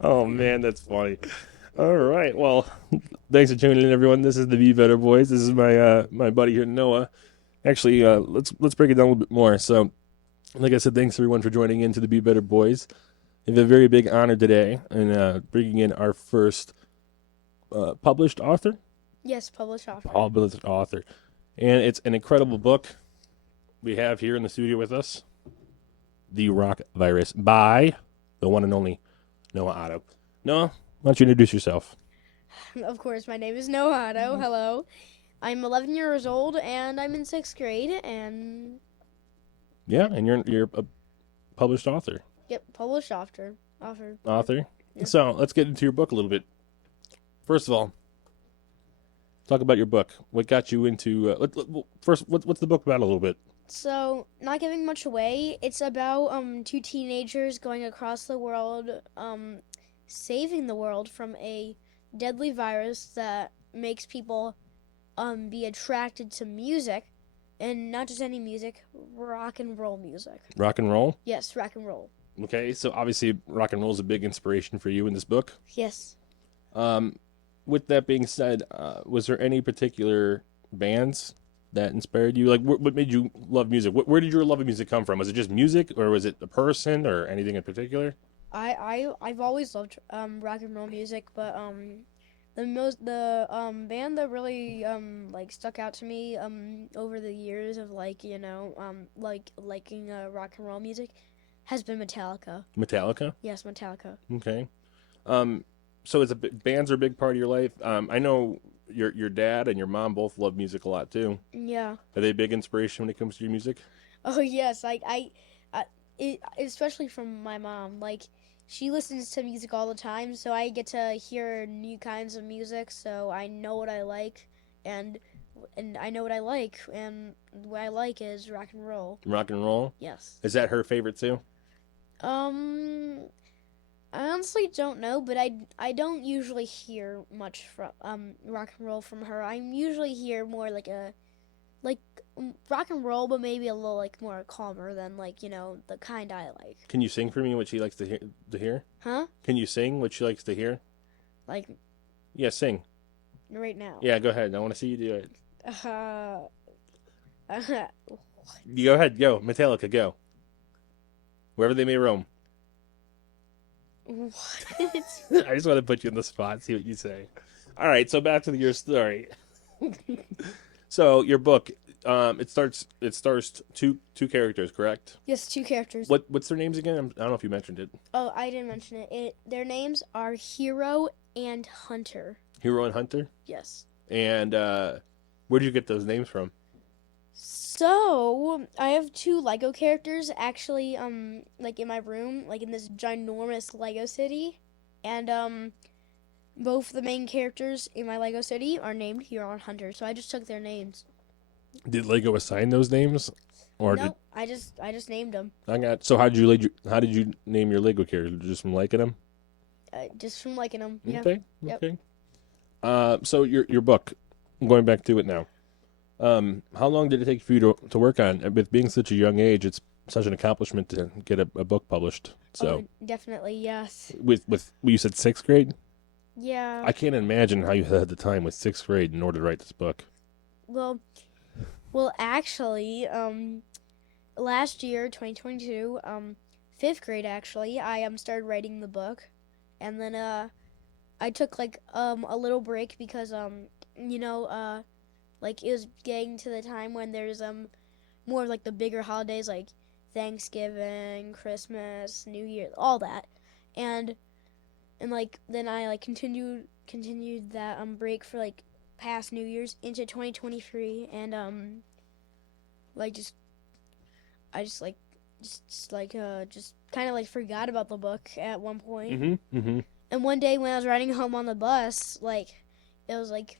Oh man, that's funny. All right. Well, thanks for tuning in, everyone. This is the Be Better Boys. This is my buddy here, Noah. Actually, let's break it down a little bit more. So, like I said, thanks everyone for joining in to the Be Better Boys. We have a very big honor today in bringing in our first published author. Yes, published author. Published author, and it's an incredible book we have here in the studio with us. The Rock Virus by the one and only Noah Otto. Noah, why don't you introduce yourself? Of course, my name is Noah Otto. Hello. I'm 11 years old and I'm in 6th grade and Yeah, and you're a published author. yep, published author. Author. Author. Yeah. So let's get into your book a little bit. First of all, talk about your book. What got you into? First, what's the book about a little bit? So, not giving much away, it's about two teenagers going across the world saving the world from a deadly virus that makes people be attracted to music, and not just any music, rock and roll music. Rock and roll. Yes, rock and roll. Okay, so obviously rock and roll is a big inspiration for you in this book. Yes. With that being said, was there any particular bands that inspired you? Like, what made you love music? Where did your love of music come from? Was it just music, or was it a person, or anything in particular? I've always loved rock and roll music, but the band that really like stuck out to me over the years of like liking rock and roll music has been Metallica. Metallica. Yes, Metallica. Okay. So bands are a big part of your life. I know your dad and your mom both love music a lot too. Yeah. Are they a big inspiration when it comes to your music? Oh yes, especially from my mom. Like she listens to music all the time, so I get to hear new kinds of music. So I know what I like, and I know what I like, and what I like is rock and roll. Rock and roll. Yes. Is that her favorite too? Um, I honestly don't know, but I don't usually hear much from rock and roll from her. I usually hear more like rock and roll, but maybe a little like more calmer than the kind I like. Can you sing for me what she likes to hear? Huh? Can you sing what she likes to hear? Like Yeah, sing. right now. Yeah, go ahead. I want to see you do it. Uh, You go ahead. Go. Metallica, go. Wherever they may roam. what? I just want to put you in the spot, see what you say. All right, so back to your story. So your book, it stars two characters, correct? Yes, two characters. What's their names again? I don't know if you mentioned it. Oh, I didn't mention it. Their names are Hero and Hunter. Hero and Hunter. Yes. And where did you get those names from? So, I have two Lego characters actually, like in my room, like in this ginormous Lego city. And, both the main characters in my Lego city are named Hero and Hunter, so I just took their names. Did Lego assign those names, or No, I just named them. So how did you name your Lego characters? Just from liking them? Just from liking them. Yeah. Okay. Yep. Okay. So your book, going back to it now. How long did it take for you to work on? With being such a young age, it's such an accomplishment to get a book published. So Definitely, yes. with you said sixth grade. Yeah. I can't imagine how you had the time with sixth grade in order to write this book. Well, actually, last year, 2022, 5th grade actually, I started writing the book, and then I took like a little break because like it was getting to the time when there's more of like the bigger holidays like Thanksgiving, Christmas, New Year, all that, and like then I like continued that break for like past New Year's into 2023, and like just I just kind of like forgot about the book at one point. Mm-hmm. Mm-hmm. And one day when I was riding home on the bus, like it was like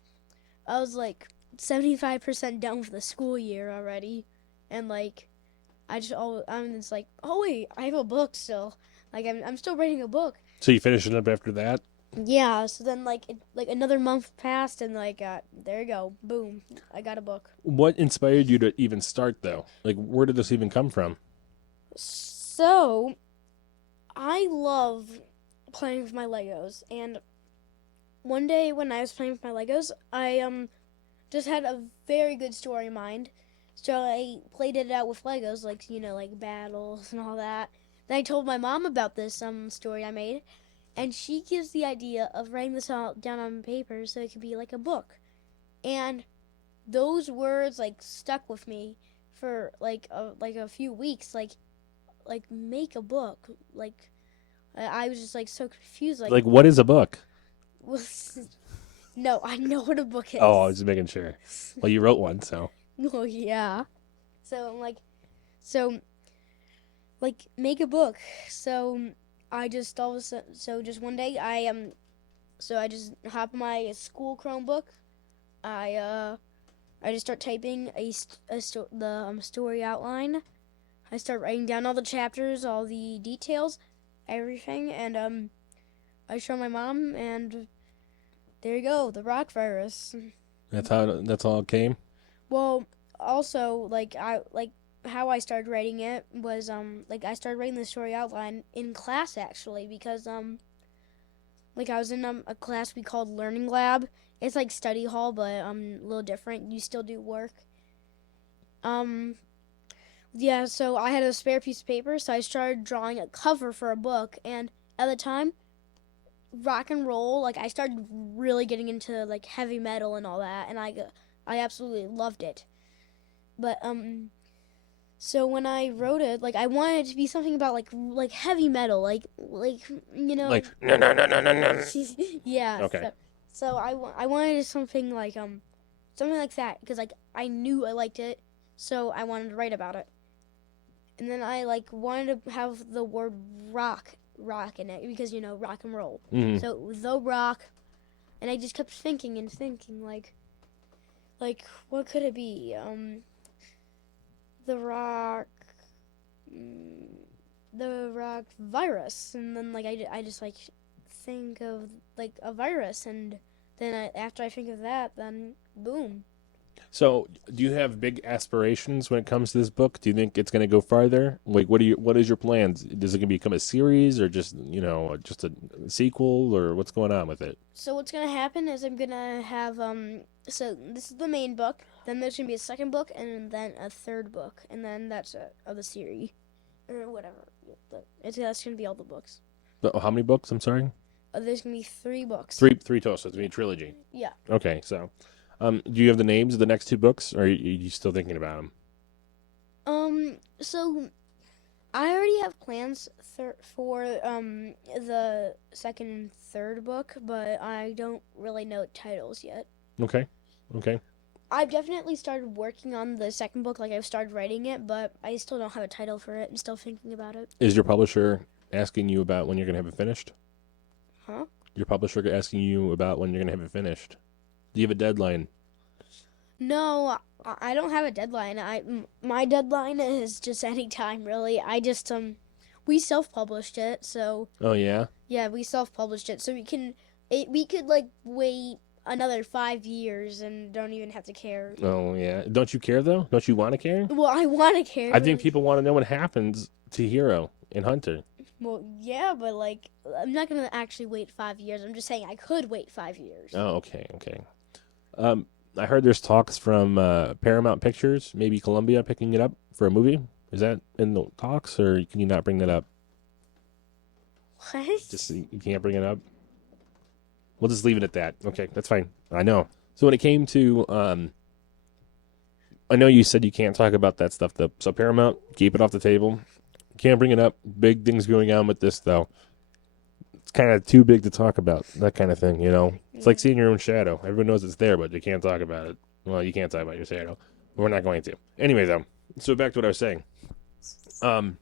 I was like 75% done for the school year already, and like I'm just like, oh wait, I have a book still. Like I'm still writing a book. So you finished it up after that? Yeah. So then like another month passed, and like there you go, boom, I got a book. What inspired you to even start though? Like, where did this even come from? So I love playing with my Legos, and one day when I was playing with my Legos, I just had a very good story in mind. So I played it out with Legos, like like battles and all that. Then I told my mom about this story I made, and she gives the idea of writing this all down on paper so it could be like a book. And those words like stuck with me for like a few weeks. Like make a book. Like I was just like so confused. Like Like, what is a book? no, I know what a book Oh, I was is. just making sure. Well, you wrote one, so. Oh yeah. So I'm like, so like make a book. So I just all of a sudden, so just one day so I just hop on my school Chromebook. I uh I just start typing the story outline. I start writing down all the chapters, all the details, everything, and I show my mom, and there you go, the rock virus. That's all it came? Well, also like how I started writing it was like I started writing the story outline in class actually because like I was in a class we called Learning Lab. It's like study hall, but a little different. You still do work. Um, yeah. So I had a spare piece of paper, so I started drawing a cover for a book. And at the time, rock and roll, like I started really getting into like heavy metal and all that, and I absolutely loved it. But so when I wrote it, like I wanted it to be something about like heavy metal, like you know, Like, no, no, no, no, no, no. yeah. Okay. So I wanted something like something like that because like I knew I liked it, so I wanted to write about it. And then I like wanted to have the word rock in it because rock and roll. Mm. So the rock, and I just kept thinking and thinking like what could it be? The rock, mm, the rock virus, and then like I just like think of like a virus, and then after I think of that, then boom. So, do you have big aspirations when it comes to this book? Do you think it's going to go farther? Like, what is your plans? Is it going to become a series or just, just a sequel or what's going on with it? So what's gonna happen is I'm gonna have so this is the main book, then there's gonna be a second book, and then a third book, and then that's it of the series or whatever. That's gonna be all the books. But how many books? I'm sorry. There's gonna be three books. Three total. So it's going to be a trilogy. Yeah. Okay, so do you have the names of the next two books or are you still thinking about them? So I already have plans for the second and third book, but I don't really know titles yet. Okay. Okay. I've definitely started working on the second book, like I've started writing it, but I still don't have a title for it. I'm still thinking about it. Is your publisher asking you about when you're going to have it finished? Huh? Your publisher asking you about when you're going to have it finished? Do you have a deadline? No, I don't have a deadline. My deadline is just any time, really. I just we self-published it, so Oh yeah. yeah, we self-published it, so we could like wait another 5 years and don't even have to care. Oh yeah. Don't you care though? Don't you want to care? Well, I want to care. I think people want to know what happens to Hero and Hunter. Well, yeah, but like I'm not gonna actually wait 5 years. I'm just saying I could wait 5 years. Oh, okay, okay. I heard there's talks from Paramount Pictures, maybe Columbia, picking it up for a movie. Is that in the talks, or can you not bring that up? What? Just you can't bring it up. We'll just leave it at that. Okay, that's fine. I know. So when it came to, I know you said you can't talk about that stuff. Though. So Paramount, keep it off the table. Can't bring it up. Big things going on with this though. It's kind of too big to talk about. That kind of thing, you know. It's like seeing your own shadow. Everyone knows it's there, but you can't talk about it. Well, you can't talk about your shadow. We're not going to. Anyway, though. So back to what I was saying. Um,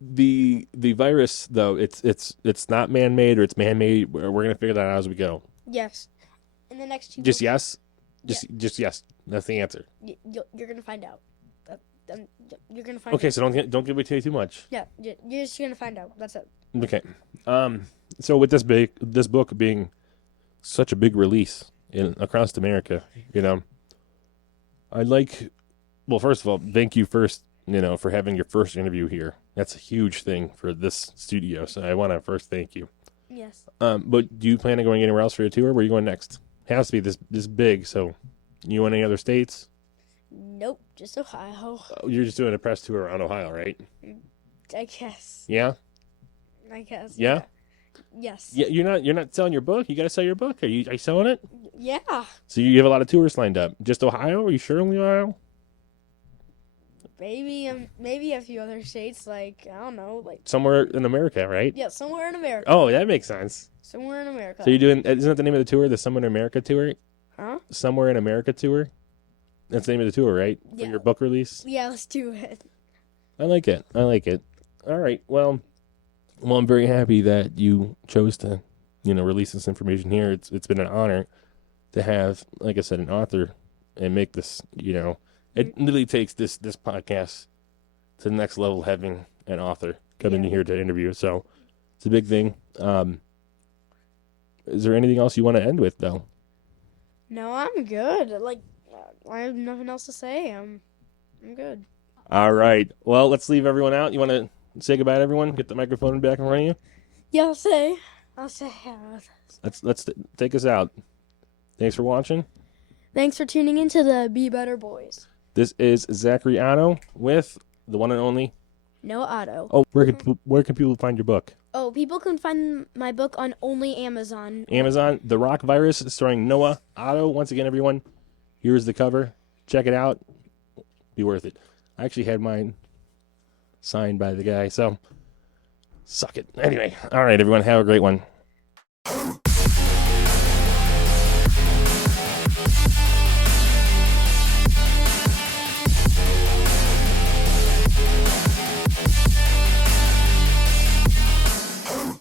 the virus though, it's not man made or it's man made. We're gonna figure that out as we go. Yes. In the next two Just books, yes. Just yes. That's the answer. you're gonna find out. You're gonna find Okay, out. so don't give away too much. Yeah, you're just gonna find out. That's it. Okay. So with this book being such a big release across America, I'd like, well, first of all, thank you first for having your first interview here. That's a huge thing for this studio. So I want to first thank you. Yes. But do you plan on going anywhere else for your tour? Where are you going next? It has to be this big. So you want any other states? Nope, just Ohio. Oh, you're just doing a press tour around Ohio, right? I guess. Yeah. I guess. Yeah. Yes. Yeah. You're not selling your book. You got to sell your book. Are you selling it? Yeah. So you have a lot of tours lined up. Just Ohio? Are you sure only Ohio? Maybe a few other states, like I don't know, like Somewhere in America, right? yeah, somewhere in America. Oh, that makes sense. Somewhere in America. So you're doing, isn't that the name of the tour? The Somewhere in America tour? Huh? Somewhere in America tour? That's the name of the tour, right? Yeah. For your book release? Yeah, let's do it. I like it. All right. Well, I'm very happy that you chose to, release this information here. It's been an honor to have, like I said, an author and make this, it literally takes this podcast to the next level, having an author come in here to interview. So it's a big thing. Is there anything else you want to end with, though? No, I'm good. Like, I have nothing else to say. I'm good. All right. Well, let's leave everyone out. You want to say goodbye to everyone? Get the microphone back in front of you. Yeah, I'll say. Let's take us out. Thanks for watching. Thanks for tuning in to the Be Better Boys. This is Zachary Otto with the one and only Noah Otto. Oh, where can people find your book? Oh, people can find my book on only Amazon. Amazon, The Rock Virus, starring Noah Otto. Once again, everyone, here's the cover. Check it out. Be worth it. I actually had mine signed by the guy, so suck it. Anyway, all right, everyone, have a great one.